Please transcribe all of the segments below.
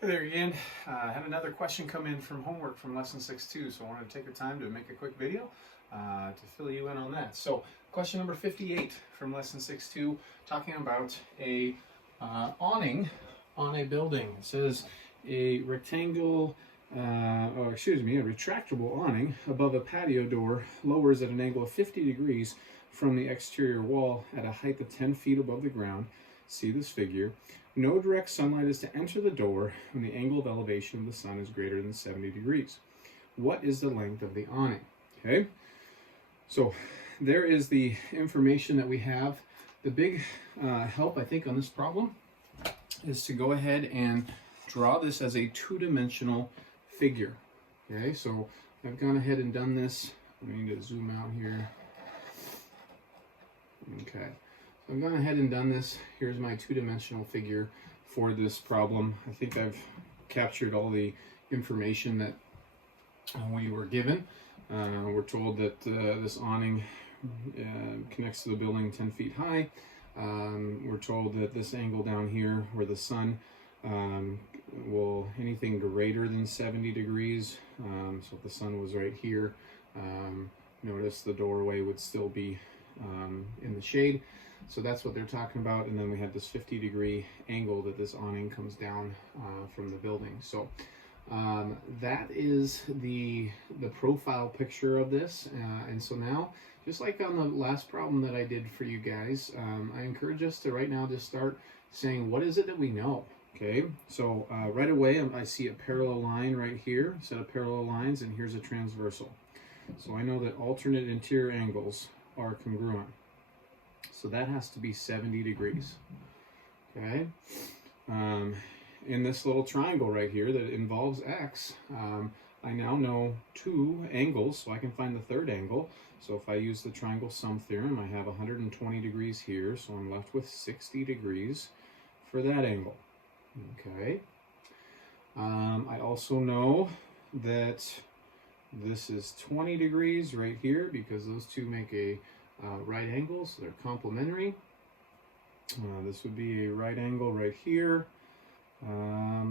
Hey there again. I had another question come in from homework from lesson 6.2, so I wanted to take the time to make a quick video to fill you in on that. So question number 58 from lesson 6.2, talking about a awning on a building. It says a retractable awning above a patio door lowers at an angle of 50 degrees from the exterior wall at a height of 10 feet above the ground. See this figure. No direct sunlight is to enter the door when the angle of elevation of the sun is greater than 70 degrees. What is the length of the awning? Okay, so there is the information that we have. The big help, I think, on this problem is to go ahead and draw this as a two-dimensional figure. Okay, so I've gone ahead and done this. I need to zoom out here. Okay. I've gone ahead and done this. Here's my two-dimensional figure for this problem. I think I've captured all the information that we were given. We're told that this awning connects to the building 10 feet high. We're told that this angle down here where the sun will anything greater than 70 degrees. So if the sun was right here, notice the doorway would still be in the shade. So that's what they're talking about, and then we have this 50-degree angle that this awning comes down from the building. So that is the profile picture of this, and so now, just like on the last problem that I did for you guys, I encourage us to right now just start saying, what is it that we know? Okay, so right away I see a parallel line right here, a set of parallel lines, and here's a transversal. So I know that alternate interior angles are congruent. So that has to be 70 degrees, okay? In this little triangle right here that involves x, I now know two angles, so I can find the third angle. So if I use the triangle sum theorem, I have 120 degrees here, so I'm left with 60 degrees for that angle, okay? I also know that this is 20 degrees right here because those two make a right angle, so they're complementary. This would be a right angle right here.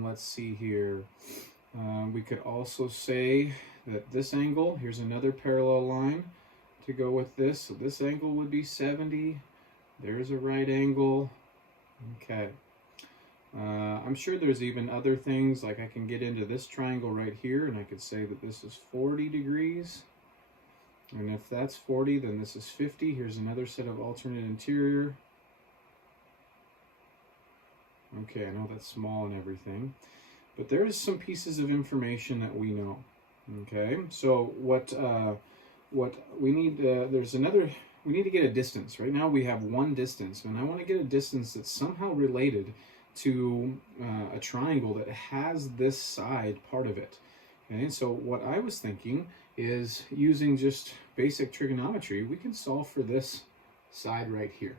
Let's see here. We could also say that this angle, here's another parallel line to go with this. So this angle would be 70. There's a right angle. Okay. I'm sure there's even other things, like I can get into this triangle right here and I could say that this is 40 degrees. And if that's 40, then this is 50. Here's another set of alternate interior. Okay, I know that's small and everything. But there is some pieces of information that we know. Okay, so what we need, we need to get a distance. Right now we have one distance, and I want to get a distance that's somehow related to a triangle that has this side part of it. Okay, so what I was thinking is using just basic trigonometry, we can solve for this side right here.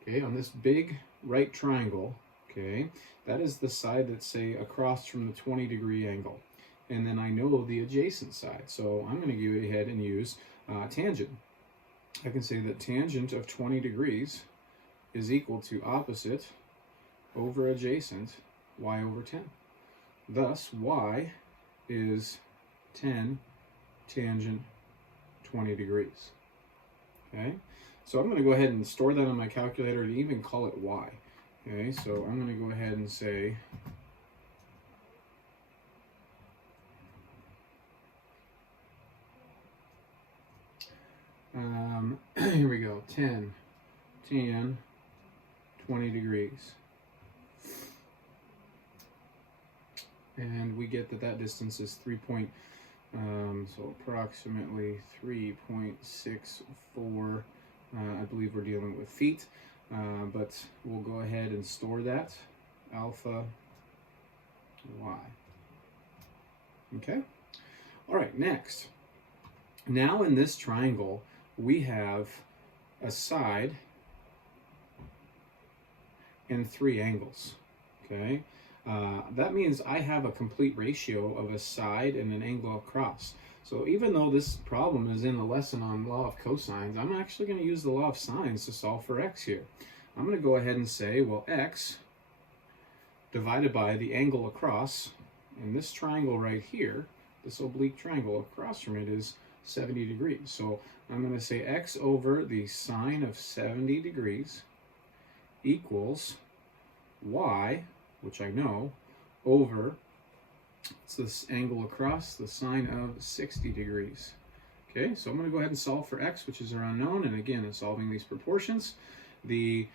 Okay, on this big right triangle, okay, that is the side that's, say, across from the 20-degree angle. And then I know the adjacent side, so I'm going to go ahead and use tangent. I can say that tangent of 20 degrees is equal to opposite over adjacent, y over 10. Thus, y is 10 tangent 20 degrees. Okay, so I'm going to go ahead and store that on my calculator and even call it y. Okay, so I'm going to go ahead and say here we go, 10 tan 20 degrees. And we get that distance is so approximately 3.64. I believe we're dealing with feet, but we'll go ahead and store that alpha y. Okay. All right. Next. Now in this triangle, we have a side and three angles. Okay. That means I have a complete ratio of a side and an angle across. So even though this problem is in the lesson on law of cosines, I'm actually going to use the law of sines to solve for x here. I'm going to go ahead and say, well, x divided by the angle across, and this triangle right here, this oblique triangle across from it is 70 degrees. So I'm going to say x over the sine of 70 degrees equals y, which I know, over, it's this angle across, the sine of 60 degrees. Okay, so I'm going to go ahead and solve for x, which is our unknown, and again, in solving these proportions, the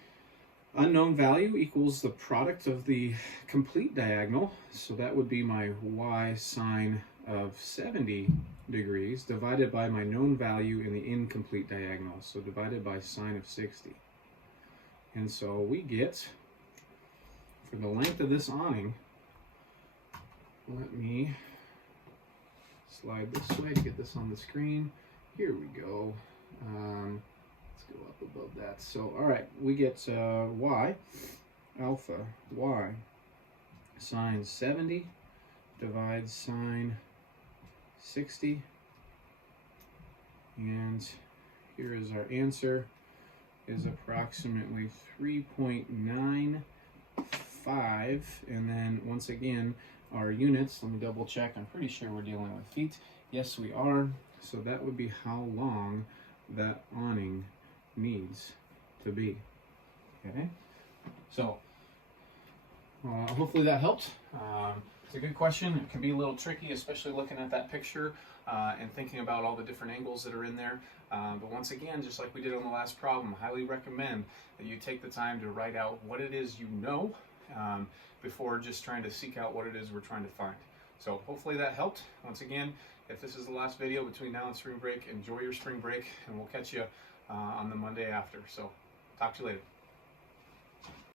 unknown value equals the product of the complete diagonal, so that would be my y sine of 70 degrees divided by my known value in the incomplete diagonal, so divided by sine of 60. And so we get, for the length of this awning, let me slide this way to get this on the screen. Here we go. Let's go up above that. So, all right, we get y, alpha, y, sine 70 divides sine 60. And here is our answer, is approximately 3.95. And then once again, our units, let me double check, I'm pretty sure we're dealing with feet. Yes, we are. So that would be how long that awning needs to be. Okay, so hopefully that helped. It's a good question. It can be a little tricky, especially looking at that picture and thinking about all the different angles that are in there. But once again, just like we did on the last problem, I highly recommend that you take the time to write out what it is you know before just trying to seek out what it is we're trying to find. So hopefully that helped. Once again, if this is the last video between now and spring break, enjoy your spring break, and we'll catch you on the Monday after. So talk to you later.